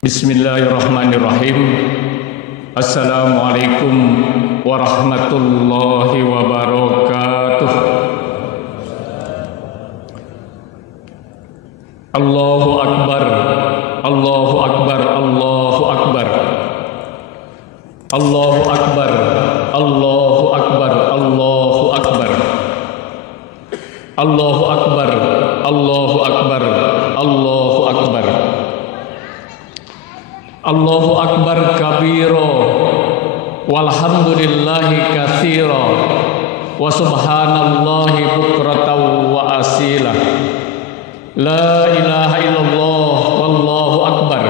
Bismillahirrahmanirrahim. Assalamualaikum warahmatullahi wabarakatuh. Allahu Akbar, Allahu Akbar, Allahu Akbar. Allahu Akbar, Allahu Akbar, Allahu Akbar. Allahu Akbar, Allahu Akbar, Allahu Akbar. Allahu Akbar kabira walhamdulillahi katsira wa subhanallahi bukratan wa asila. La ilaha illallah wallahu akbar.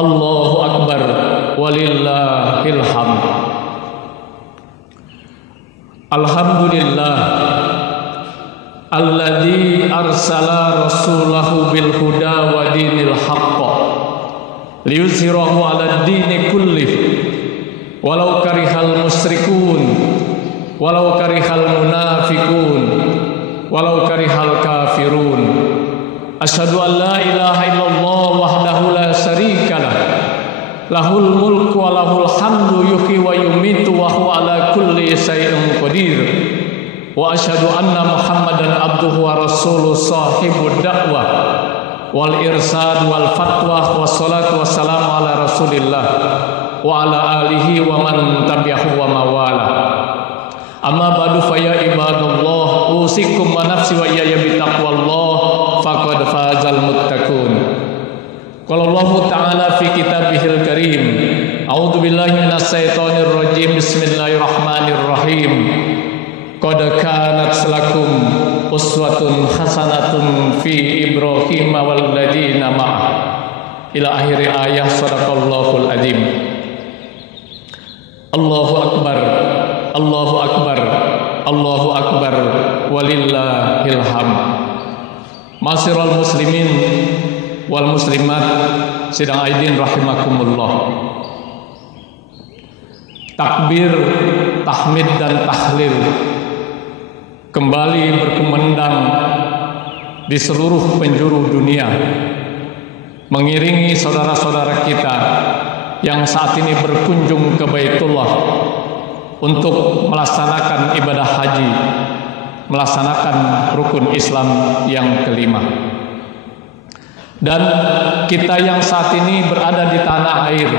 Allahu akbar walillahil hamd. Alhamdulillah alladzi arsala rasulahu bil huda wa dinil haqq liyuzhirahu 'alad dini kullih walau karihal musyrikun walau karihal munafiqun walau karihal kafirun. Asyhadu an la ilaha illallah wahdahu la syarikalah lahul mulku wa lahul hamdu yuhyi wa yumitu wa huwa ala kulli syai'in qadir. Wa asyhadu anna Muhammadan abduhu wa rasuluhu sahibud da'wah wal irsad wal fatwa wassalatu wassalamu ala rasulillah wa ala alihi wa man tabi'ahu wa mawala. Amma ba'du fa ya ibadallah usikum wa nafsi wa iyaya bitaqwallah faqad fazal muttaqun. Qala Allah ta'ala fi kitabihil karim a'udzu billahi minas syaitonir rajim bismillahirrahmanirrahim. Qad kanat lakum uswatun hasanatun fi Ibrahim wal ladina ma'ah ila akhir ayat. Shadaqallahul adzim. Allahu akbar, Allahu akbar, Allahu akbar walillahil hamd. Ma'asyiral muslimin wal muslimat sidang aidin rahimakumullah. Takbir, tahmid dan tahlil kembali berkumandang di seluruh penjuru dunia, mengiringi saudara-saudara kita yang saat ini berkunjung ke Baitullah untuk melaksanakan ibadah haji, melaksanakan rukun Islam yang kelima. Dan kita yang saat ini berada di tanah air,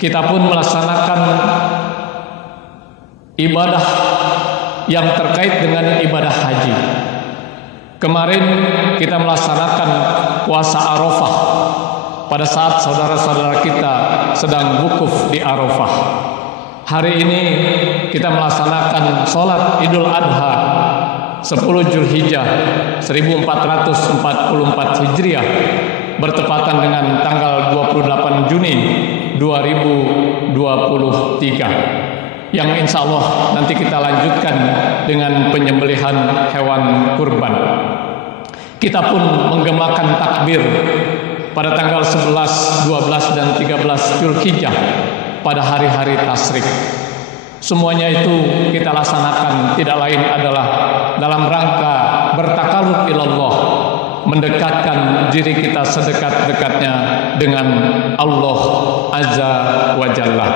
kita pun melaksanakan ibadah yang terkait dengan ibadah haji. Kemarin kita melaksanakan puasa Arafah pada saat saudara-saudara kita sedang wukuf di Arafah. Hari ini kita melaksanakan sholat Idul Adha 10 Zulhijjah 1444 Hijriah bertepatan dengan tanggal 28 Juni 2023. Yang insya Allah nanti kita lanjutkan dengan penyembelihan hewan kurban. Kita pun menggemakan takbir pada tanggal 11, 12, dan 13 Zulhijjah pada hari-hari tasyrik. Semuanya itu kita laksanakan tidak lain adalah dalam rangka bertakarrub ilallah, mendekatkan diri kita sedekat-dekatnya dengan Allah Azza wa Jalla.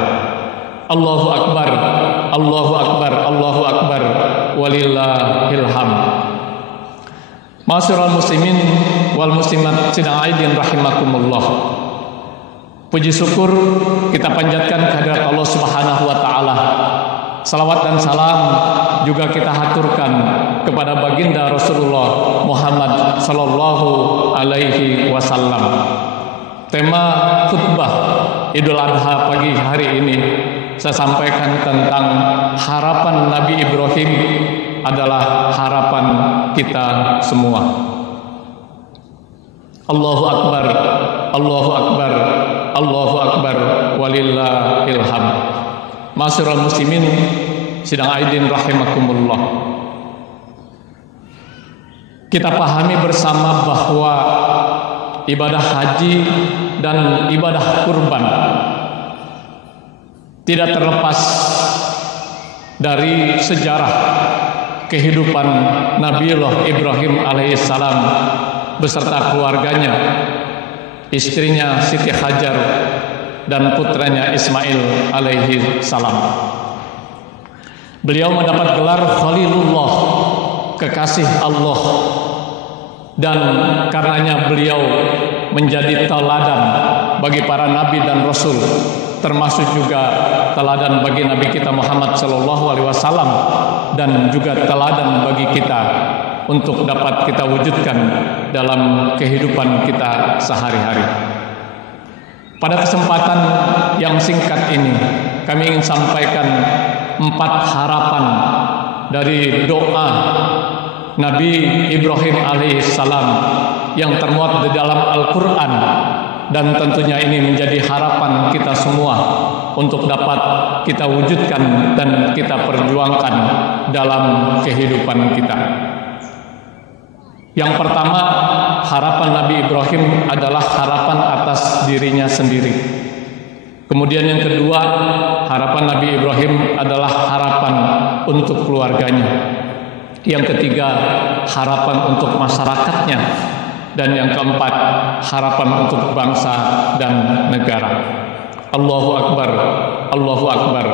Allahu Akbar, Allahu Akbar, Allahu Akbar walillahil hamd. Ma'asyiral muslimin wal muslimat sidang aidin rahimakumullah. Puji syukur kita panjatkan kehadirat Allah Subhanahu wa taala. Salawat dan salam juga kita haturkan kepada baginda Rasulullah Muhammad sallallahu alaihi wasallam. Tema khutbah Idul Adha pagi hari ini saya sampaikan tentang harapan Nabi Ibrahim adalah harapan kita semua. Allahu Akbar, Allahu Akbar, Allahu Akbar walillahil hamd. Ma'asyiral muslimin sidang aidin rahimakumullah. Kita pahami bersama bahwa ibadah haji dan ibadah kurban tidak terlepas dari sejarah kehidupan Nabiullah Ibrahim alaihissalam beserta keluarganya istrinya Siti Hajar, dan putranya Ismail alaihi salam. Beliau mendapat gelar Khalilullah, kekasih Allah, dan karenanya beliau menjadi teladan bagi para nabi dan rasul, termasuk juga teladan bagi Nabi kita Muhammad sallallahu alaihi wasallam, dan juga teladan bagi kita untuk dapat kita wujudkan dalam kehidupan kita sehari-hari. Pada kesempatan yang singkat ini, kami ingin sampaikan 4 harapan dari doa Nabi Ibrahim alaihissalam yang termuat di dalam Al-Quran, dan tentunya ini menjadi harapan kita semua untuk dapat kita wujudkan dan kita perjuangkan dalam kehidupan kita. Yang pertama, harapan Nabi Ibrahim adalah harapan atas dirinya sendiri. Kemudian yang kedua, harapan Nabi Ibrahim adalah harapan untuk keluarganya. Yang ketiga, harapan untuk masyarakatnya. Dan yang keempat, harapan untuk bangsa dan negara. Allahu Akbar, Allahu Akbar,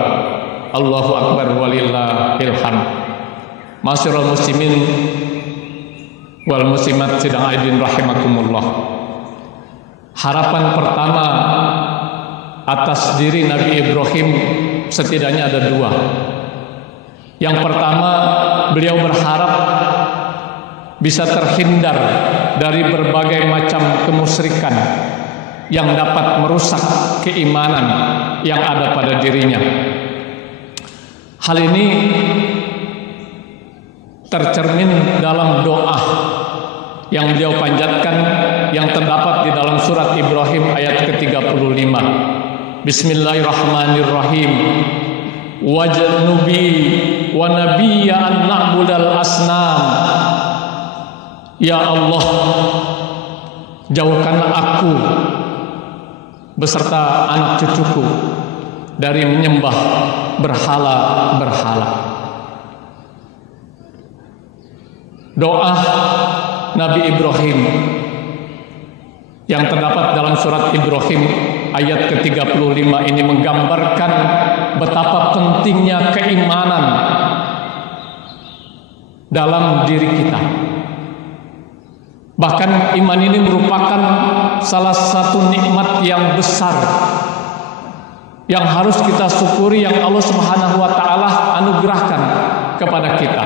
Allahu Akbar, walillahil hamd. Ma'asyiral muslimin wal muslimat sidang aidin rahimakumullah. Harapan pertama atas diri Nabi Ibrahim setidaknya ada 2. Yang pertama, beliau berharap bisa terhindar dari berbagai macam kemusyrikan yang dapat merusak keimanan yang ada pada dirinya. Hal ini tercermin dalam doa yang beliau panjatkan yang terdapat di dalam surat Ibrahim ayat ke-35. Bismillahirrahmanirrahim. Wajnubi wa nabiyya an na'budal asnam. Ya Allah, jauhkan aku beserta anak cucuku dari menyembah berhala-berhala. Doa Nabi Ibrahim yang terdapat dalam surat Ibrahim ayat ke-35 ini menggambarkan betapa pentingnya keimanan dalam diri kita. Bahkan iman ini merupakan salah satu nikmat yang besar yang harus kita syukuri, yang Allah Subhanahu wa taala anugerahkan kepada kita.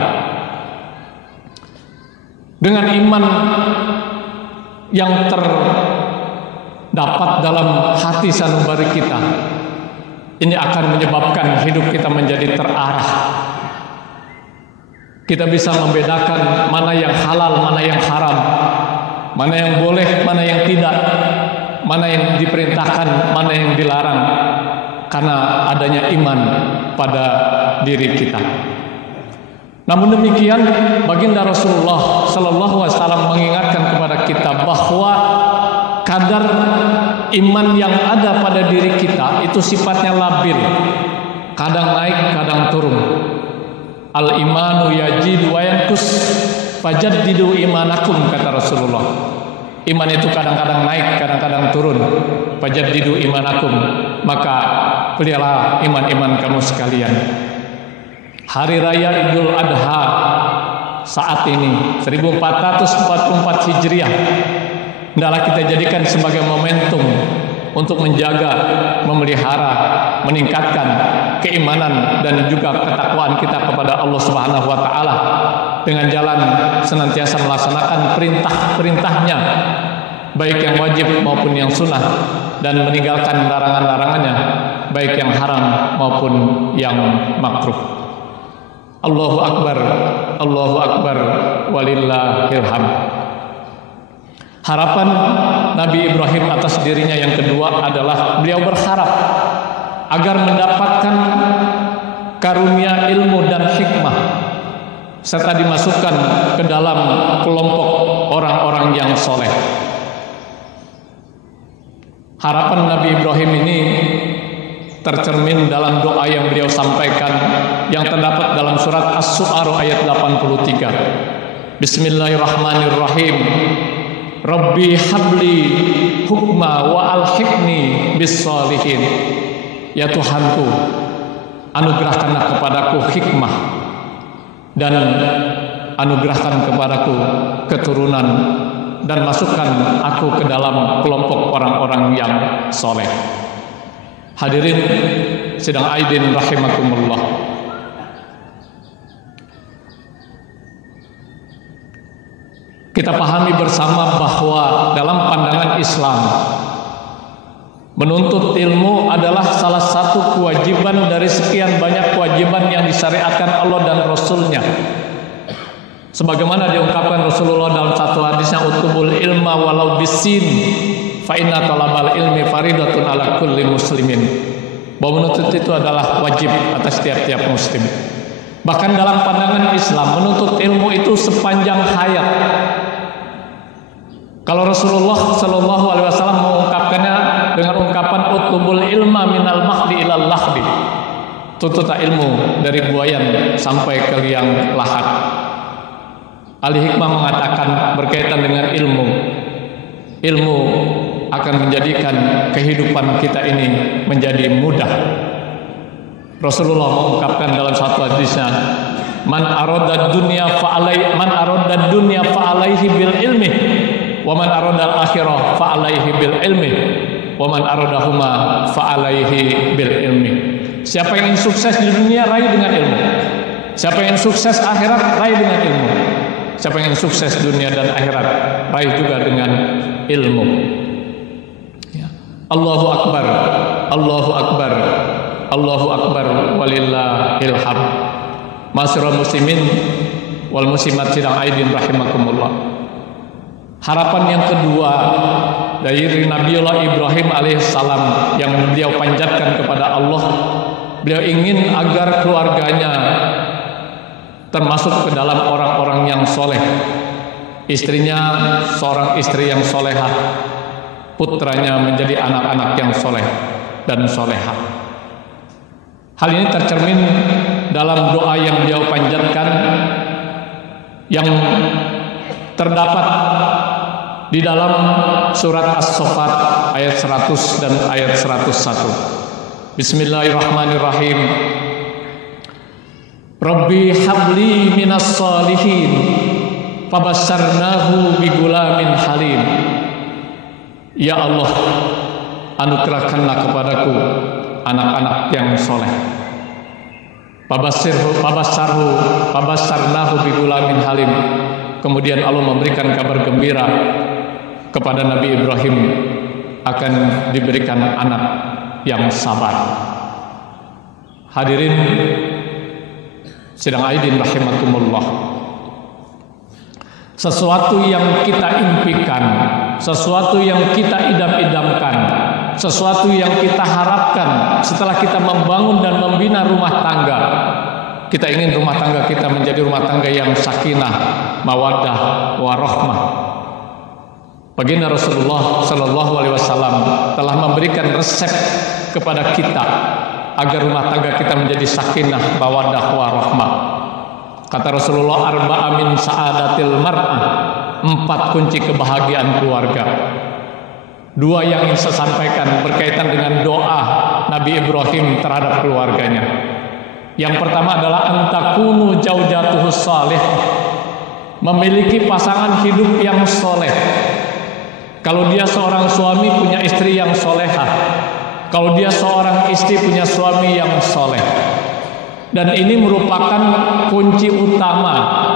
Dengan iman yang terdapat dalam hati sanubari kita, ini akan menyebabkan hidup kita menjadi terarah. Kita bisa membedakan mana yang halal, mana yang haram, mana yang boleh, mana yang tidak, mana yang diperintahkan, mana yang dilarang, karena adanya iman pada diri kita. Namun demikian, baginda Rasulullah Sallallahu Alaihi Wasallam mengingatkan kepada kita bahwa kadar iman yang ada pada diri kita itu sifatnya labil, kadang naik, kadang turun. Al-imanu yajid wa yanqus fajaddidu imanakum, kata Rasulullah. Iman itu kadang-kadang naik, kadang-kadang turun. Fajaddidu imanakum, maka pelihara iman-iman kamu sekalian. Hari raya Idul Adha saat ini 1444 Hijriah hendaklah kita jadikan sebagai momentum untuk menjaga, memelihara, meningkatkan keimanan dan juga ketakwaan kita kepada Allah Subhanahu wa taala dengan jalan senantiasa melaksanakan perintah-perintahnya, baik yang wajib maupun yang sunnah, dan meninggalkan larangan-larangannya, baik yang haram maupun yang makruh. Allahu Akbar, Allahu Akbar, walillahil hamd. Harapan Nabi Ibrahim atas dirinya yang kedua adalah beliau berharap agar mendapatkan karunia ilmu dan hikmah serta dimasukkan ke dalam kelompok orang-orang yang soleh. Harapan Nabi Ibrahim ini tercermin dalam doa yang beliau sampaikan yang terdapat dalam surat As-Su'ara ayat 83. Bismillahirrahmanirrahim. Rabbi habli hukma wa alhiqni bis sholihin. Ya Tuhanku, anugerahkanlah kepadaku hikmah dan anugerahkan kepadaku keturunan dan masukkan aku ke dalam kelompok orang-orang yang soleh. Hadirin sidang Aidin rahimakumullah. Kita pahami bersama bahwa dalam pandangan Islam, menuntut ilmu adalah salah satu kewajiban dari sekian banyak kewajiban yang disyariatkan Allah dan Rasul-Nya. Sebagaimana diungkapkan Rasulullah dalam satu hadisnya, utubul ilma walau bisin fa inna talabal ilmi faridatun ala kulli muslimin. Bahwa menuntut itu adalah wajib atas tiap-tiap muslim. Bahkan dalam pandangan Islam, menuntut ilmu itu sepanjang hayat. Kalau Rasulullah Shallallahu Alaihi Wasallam mengungkapkannya dengan ungkapan utubul ilma minal mahdi ilal lahdi, tuntutlah ilmu dari buayan sampai ke liang lahat. Ahli hikmah mengatakan berkaitan dengan ilmu akan menjadikan kehidupan kita ini menjadi mudah. Rasulullah mengungkapkan dalam satu hadisnya, man aradad dunya fa alaihi bil ilmi wa man aradal akhirah fa alaihi bil ilmi wa man aradahuma fa alaihi bil ilmi. Siapa yang ingin sukses di dunia, raih dengan ilmu. Siapa yang ingin sukses akhirat, raih dengan ilmu. Siapa yang ingin sukses dunia dan akhirat, raih juga dengan ilmu. Ya. Allahu Akbar, Allahu Akbar, Allahu Akbar, walillahil hamd. Ma'asyiral muslimin wal muslimat sidang Aidin rahimakumullah. Harapan yang kedua dari Nabiullah Ibrahim alaihissalam yang beliau panjatkan kepada Allah, beliau ingin agar keluarganya termasuk ke dalam orang-orang yang soleh. Istrinya seorang istri yang solehah, putranya menjadi anak-anak yang soleh dan solehah. Hal ini tercermin dalam doa yang beliau panjatkan yang terdapat di dalam surat As-Saffat ayat 100 dan ayat 101. Bismillahirrahmanirrahim. Rabbi habli minas sholihin fabasyarnahu bigulamin halim. Ya Allah, anugerahkanlah kepadaku anak-anak yang soleh. Fabasyarnahu bigulamin halim. Kemudian Allah memberikan kabar gembira kepada Nabi Ibrahim akan diberikan anak yang sabar. Hadirin sidang Aidin rahimakumullah. Sesuatu yang kita impikan, sesuatu yang kita idam-idamkan, sesuatu yang kita harapkan setelah kita membangun dan membina rumah tangga. Kita ingin rumah tangga kita menjadi rumah tangga yang sakinah, mawaddah, warahmah. Baginda Rasulullah Shallallahu Alaihi Wasallam telah memberikan resep kepada kita agar rumah tangga kita menjadi sakinah, mawaddah, warahmah. Kata Rasulullah, arba'a min sa'adatil mar'ah, 4 kunci kebahagiaan keluarga. 2 yang ingin saya sampaikan berkaitan dengan doa Nabi Ibrahim terhadap keluarganya. Yang pertama adalah antakunu zaujatuhus salih, memiliki pasangan hidup yang soleh. Kalau dia seorang suami punya istri yang solehah, kalau dia seorang istri punya suami yang soleh. Dan ini merupakan kunci utama,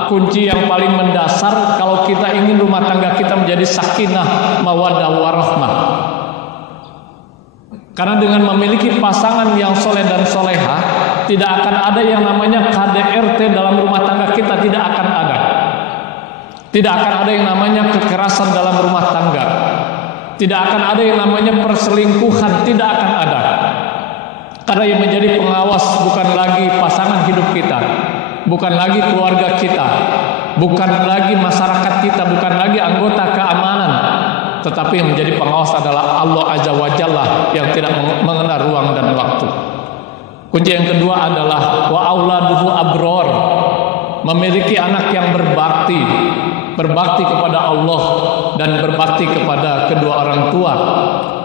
kunci yang paling mendasar kalau kita ingin rumah tangga kita menjadi sakinah, mawaddah, warahmah. Karena dengan memiliki pasangan yang soleh dan soleha, tidak akan ada yang namanya KDRT dalam rumah tangga kita, tidak akan ada. Tidak akan ada yang namanya kekerasan dalam rumah tangga. Tidak akan ada yang namanya perselingkuhan, tidak akan ada. Karena yang menjadi pengawas bukan lagi pasangan hidup kita, bukan lagi keluarga kita, bukan lagi masyarakat kita, bukan lagi anggota keamanan, tetapi yang menjadi pengawas adalah Allah Azza wa Jalla yang tidak mengenal ruang dan waktu. Kunci yang kedua adalah wa auladuhu abror, memiliki anak yang berbakti kepada Allah, dan berbakti kepada kedua orang tua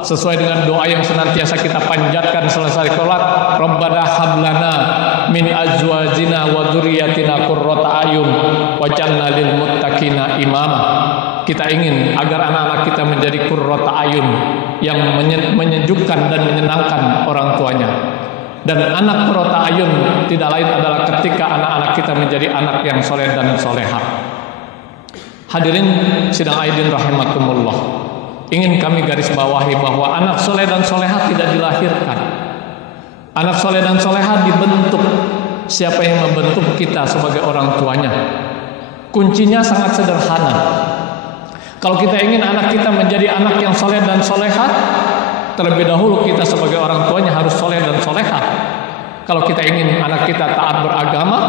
sesuai dengan doa yang senantiasa kita panjatkan selesai sholat. Rabbana hablana min azwajina wa dzurriyyatina qurrata a'yun waj'alna lil muttaqina imama. Kita ingin agar anak-anak kita menjadi qurrata a'yun, yang menyejukkan dan menyenangkan orang tuanya. Dan anak qurrata a'yun tidak lain adalah ketika anak-anak kita menjadi anak yang soleh dan solehah. Hadirin sidang Aidin rahimakumullah, ingin kami garis bawahi bahwa anak soleh dan solehah tidak dilahirkan. Anak soleh dan solehah dibentuk. Siapa yang membentuk kita sebagai orang tuanya? Kuncinya sangat sederhana. Kalau kita ingin anak kita menjadi anak yang soleh dan solehah, terlebih dahulu kita sebagai orang tuanya harus soleh dan solehah. Kalau kita ingin anak kita taat beragama,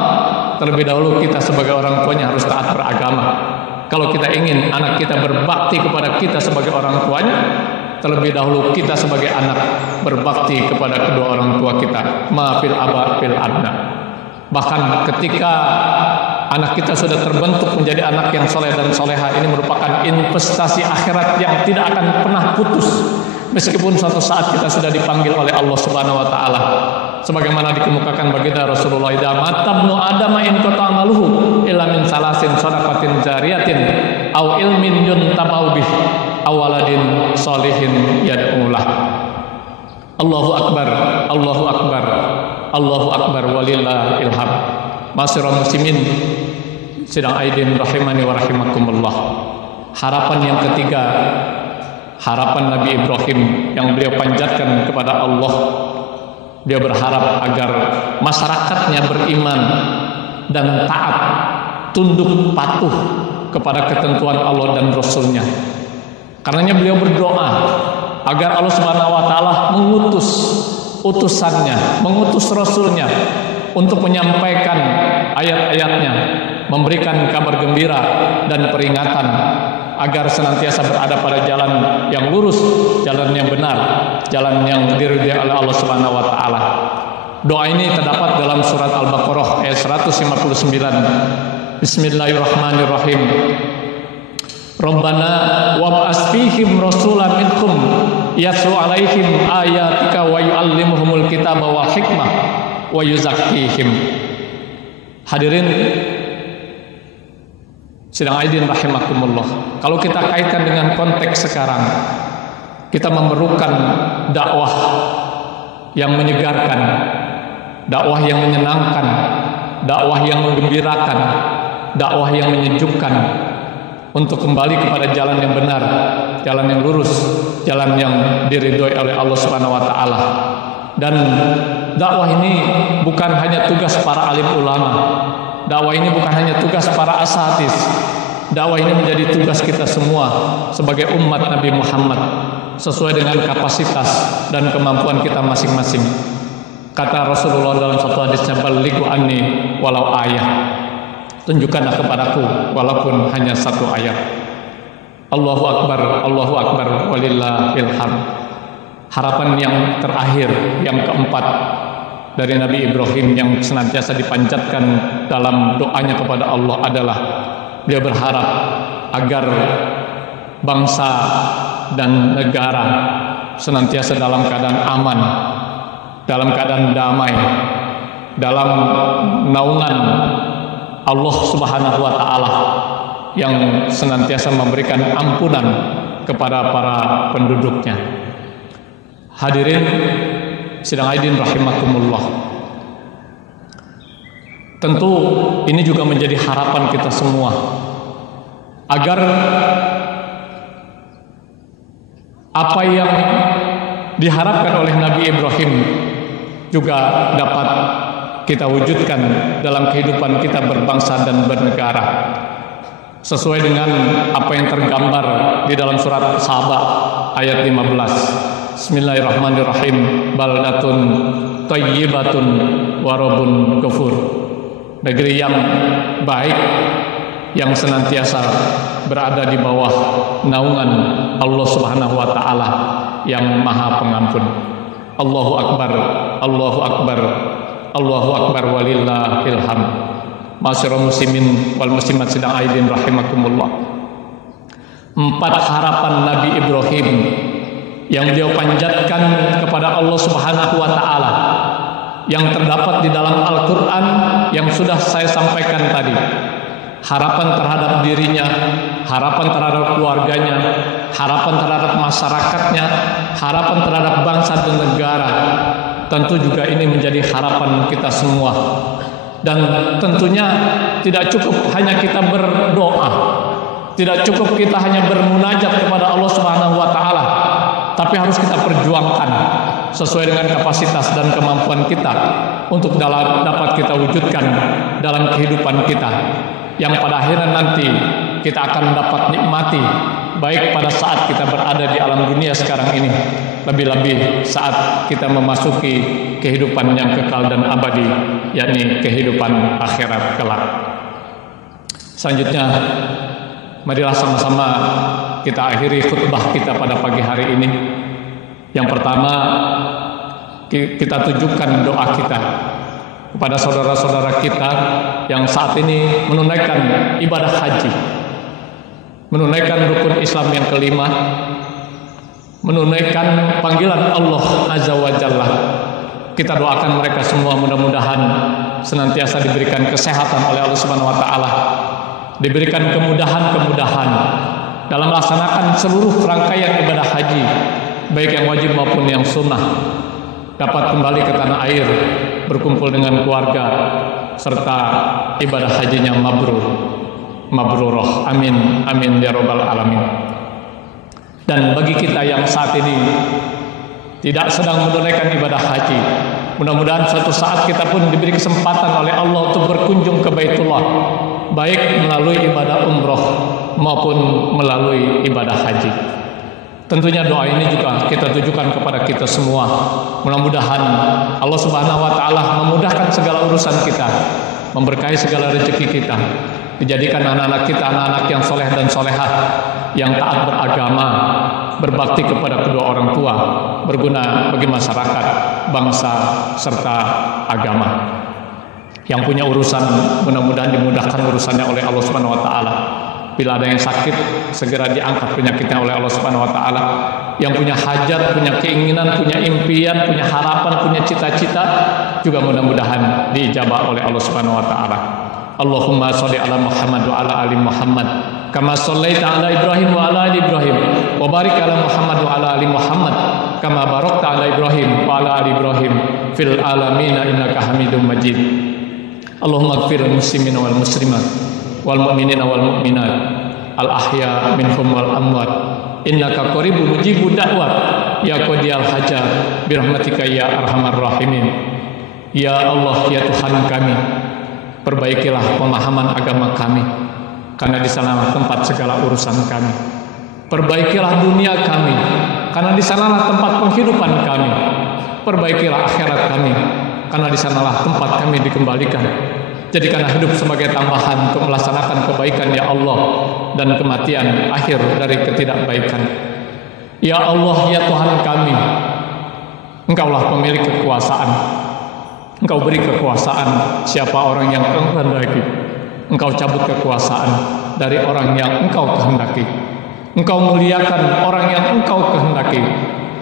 terlebih dahulu kita sebagai orang tuanya harus taat beragama. Kalau kita ingin anak kita berbakti kepada kita sebagai orang tuanya, terlebih dahulu kita sebagai anak berbakti kepada kedua orang tua kita. Ma fil aba fil abna. Bahkan ketika anak kita sudah terbentuk menjadi anak yang soleh dan soleha, ini merupakan investasi akhirat yang tidak akan pernah putus. Meskipun suatu saat kita sudah dipanggil oleh Allah Subhanahu wa taala. Sebagaimana dikemukakan baginda Rasulullah, "Idza matabnu adama in qata amaluhu illa min salasin shadaqatin jariyatin aw ilmin yuntabau bih aw waladin sholihin yad'ulah." Allahu akbar, Allahu akbar, Allahu akbar walillahil hamd. Ma'asyiral muslimin sidang Aidin rahimani wa rahimakumullah. Harapan yang ketiga, harapan Nabi Ibrahim yang beliau panjatkan kepada Allah. Dia berharap agar masyarakatnya beriman dan taat, tunduk patuh kepada ketentuan Allah dan Rasulnya. Karenanya beliau berdoa agar Allah Subhanahu wa taala mengutus utusannya, mengutus Rasulnya untuk menyampaikan ayat-ayatnya, memberikan kabar gembira dan peringatan agar senantiasa berada pada jalan yang lurus, jalan yang benar, jalan yang diridhai oleh Allah Subhanahu wa taala. Doa ini terdapat dalam surat Al-Baqarah ayat 159. Bismillahirrahmanirrahim. Rabbana wab'ats fihim rasulan minhum yatlu 'alaihim ayatika wa yu'allimuhumul kitaba wal hikmah wa yuzakkihim. Hadirin sidang Aidin rahimakumullah, kalau kita kaitkan dengan konteks sekarang, kita memerlukan dakwah yang menyegarkan, dakwah yang menyenangkan, dakwah yang menggembirakan, dakwah yang menyejukkan, untuk kembali kepada jalan yang benar, jalan yang lurus, jalan yang diridhoi oleh Allah Subhanahu wa taala. Dan dakwah ini bukan hanya tugas para alim ulama, dakwah ini bukan hanya tugas para asatidz. Dakwah ini menjadi tugas kita semua sebagai umat Nabi Muhammad, sesuai dengan kapasitas dan kemampuan kita masing-masing. Kata Rasulullah dalam satu hadisnya, "Balighu anni walau ayah." Tunjukkanlah kepadaku walaupun hanya satu ayat. Allahu akbar, Allahu akbar walillahil hamd. Harapan yang terakhir, yang keempat dari Nabi Ibrahim yang senantiasa dipanjatkan dalam doanya kepada Allah adalah beliau berharap agar bangsa dan negara senantiasa dalam keadaan aman, dalam keadaan damai, dalam naungan Allah Subhanahu wa taala yang senantiasa memberikan ampunan kepada para penduduknya. Hadirin sidang Aidin rahimakumullah, tentu ini juga menjadi harapan kita semua agar apa yang diharapkan oleh Nabi Ibrahim juga dapat kita wujudkan dalam kehidupan kita berbangsa dan bernegara, sesuai dengan apa yang tergambar di dalam surat Saba ayat 15. Bismillahirrahmanirrahim. Baldatun thayyibatun wa rabbun ghafur. Negeri yang baik yang senantiasa berada di bawah naungan Allah Subhanahu wa taala yang Maha Pengampun. Allahu akbar, Allahu akbar, Allahu akbar walillahil hamd. Ma'asyiral muslimin wal muslimat sidang Aidin rahimakumullah. 4 harapan Nabi Ibrahim yang beliau panjatkan kepada Allah Subhanahu wa taala yang terdapat di dalam Al-Qur'an yang sudah saya sampaikan tadi. Harapan terhadap dirinya, harapan terhadap keluarganya, harapan terhadap masyarakatnya, harapan terhadap bangsa dan negara. Tentu juga ini menjadi harapan kita semua. Dan tentunya tidak cukup hanya kita berdoa, tidak cukup kita hanya bermunajat kepada Allah Subhanahu wa taala, tapi harus kita perjuangkan sesuai dengan kapasitas dan kemampuan kita untuk dapat kita wujudkan dalam kehidupan kita, yang pada akhirnya nanti kita akan dapat nikmati baik pada saat kita berada di alam dunia sekarang ini, lebih-lebih saat kita memasuki kehidupan yang kekal dan abadi, yakni kehidupan akhirat kelak. Selanjutnya, marilah sama-sama kita akhiri khutbah kita pada pagi hari ini. Yang pertama, kita tujukan doa kita kepada saudara-saudara kita yang saat ini menunaikan ibadah haji, menunaikan rukun Islam yang kelima, menunaikan panggilan Allah Azza wa Jalla. Kita doakan mereka semua mudah-mudahan senantiasa diberikan kesehatan oleh Allah Subhanahu wa taala, diberikan kemudahan-kemudahan dalam melaksanakan seluruh rangkaian ibadah haji, baik yang wajib maupun yang sunnah, dapat kembali ke tanah air, berkumpul dengan keluarga, serta ibadah hajinya mabrurah. Amin, amin ya rabbal alamin. Dan bagi kita yang saat ini tidak sedang menunaikan ibadah haji, mudah-mudahan suatu saat kita pun diberi kesempatan oleh Allah untuk berkunjung ke Baitullah, baik melalui ibadah umroh maupun melalui ibadah haji. Tentunya doa ini juga kita tujukan kepada kita semua. Mudah-mudahan Allah Subhanahu wa taala memudahkan segala urusan kita, memberkahi segala rezeki kita, dijadikan anak-anak kita anak-anak yang soleh dan solehah, yang taat beragama, berbakti kepada kedua orang tua, berguna bagi masyarakat, bangsa, serta agama. Yang punya urusan mudah-mudahan dimudahkan urusannya oleh Allah Subhanahu wa taala. Bila ada yang sakit, segera diangkat penyakitnya oleh Allah Subhanahu wa taala. Yang punya hajat, punya keinginan, punya impian, punya harapan, punya cita-cita, juga mudah-mudahan diijabah oleh Allah Subhanahu wa taala. Allahumma sholli ala Muhammad wa ala ali Muhammad kama shallaita ala Ibrahim wa ala ali Ibrahim wa barik ala Muhammad wa ala ali Muhammad kama barakta ala Ibrahim wa ala ali Ibrahim fil alamin innaka Hamidum Majid. Allahumma ighfir lil muslimina wal muslimat wal mu'minina wal mu'minat al ahya minhum wal amwat innaka qaribun mujibud da'wat ya qadiyal hajat bi rahmatika ya arhamar rahimin. Ya Allah, ya Tuhan kami, perbaikilah pemahaman agama kami, karena di sanalah tempat segala urusan kami. Perbaikilah dunia kami, karena di sanalah tempat penghidupan kami. Perbaikilah akhirat kami, karena di sanalah tempat kami dikembalikan. Jadikanlah hidup sebagai tambahan untuk melaksanakan kebaikan ya Allah, dan kematian akhir dari ketidakbaikan. Ya Allah, ya Tuhan kami, Engkaulah pemilik kekuasaan. Engkau beri kekuasaan siapa orang yang Engkau kehendaki. Engkau cabut kekuasaan dari orang yang Engkau kehendaki. Engkau muliakan orang yang Engkau kehendaki.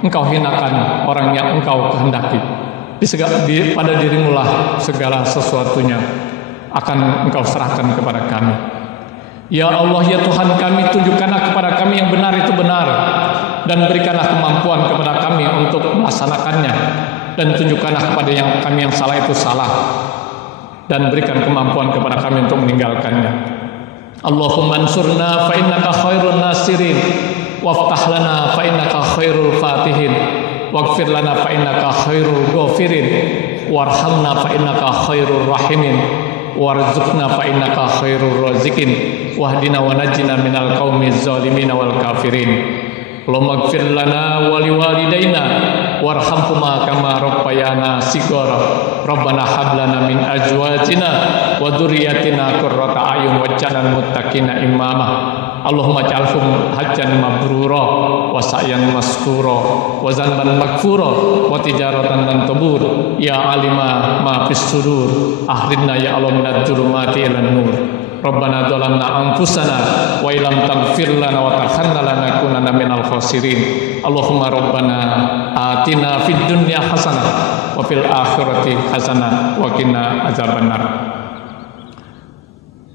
Engkau hinakan orang yang Engkau kehendaki. Pada dirimu lah segala sesuatunya akan Engkau serahkan kepada kami. Ya Allah, ya Tuhan kami, tunjukkanlah kepada kami yang benar itu benar, dan berikanlah kemampuan kepada kami untuk melaksanakannya, dan tunjukkanlah kepada kami yang salah itu salah, dan berikan kemampuan kepada kami untuk meninggalkannya. Allahumma ansurna fa innaka khairun nasirin, waftah lana fa innaka khairul fatihin, waghfir lana fa innaka khairul ghafirin, warhamna fa innaka khairur rahimin, warzuqna fa innaka khairur raziqin, wahdina wa najjina minal qaumiz zalimin wal kafirin. Allahumma ighfir lana wa liwalidayna warhamhuma kama rabbayana shighara. Rabbana hab lana min azwajina wa dhurriyyatina qurrata a'yun waj'alna muttaqina imama. Allahumma ij'alhum hajjan mabrura wa sa'yan maskura wa zanban maghfura wa tijaratan lan tabur. Ya alima ma fis sudur, akhrijna ya Allah minadh dhulumati ilan nur. Rabbana dzalamna anfusana wa illam taghfir lana wa tarhamna lanakunanna minal khasirin. Allahumma rabbana atina fid dunya hasanah wa fil akhirati hasanah wa qina azabannar.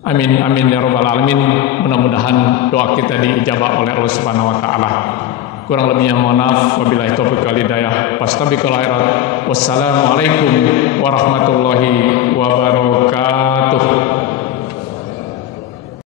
Amin amin ya rabbal alamin. Mudah-mudahan doa kita diijabah oleh Allah Subhanahu wa taala. Kurang lebihnya mohon maaf. Wabillahi taufiq wal hidayah. Fastabiqul khairat. Wassalamualaikum warahmatullahi wabarakatuh.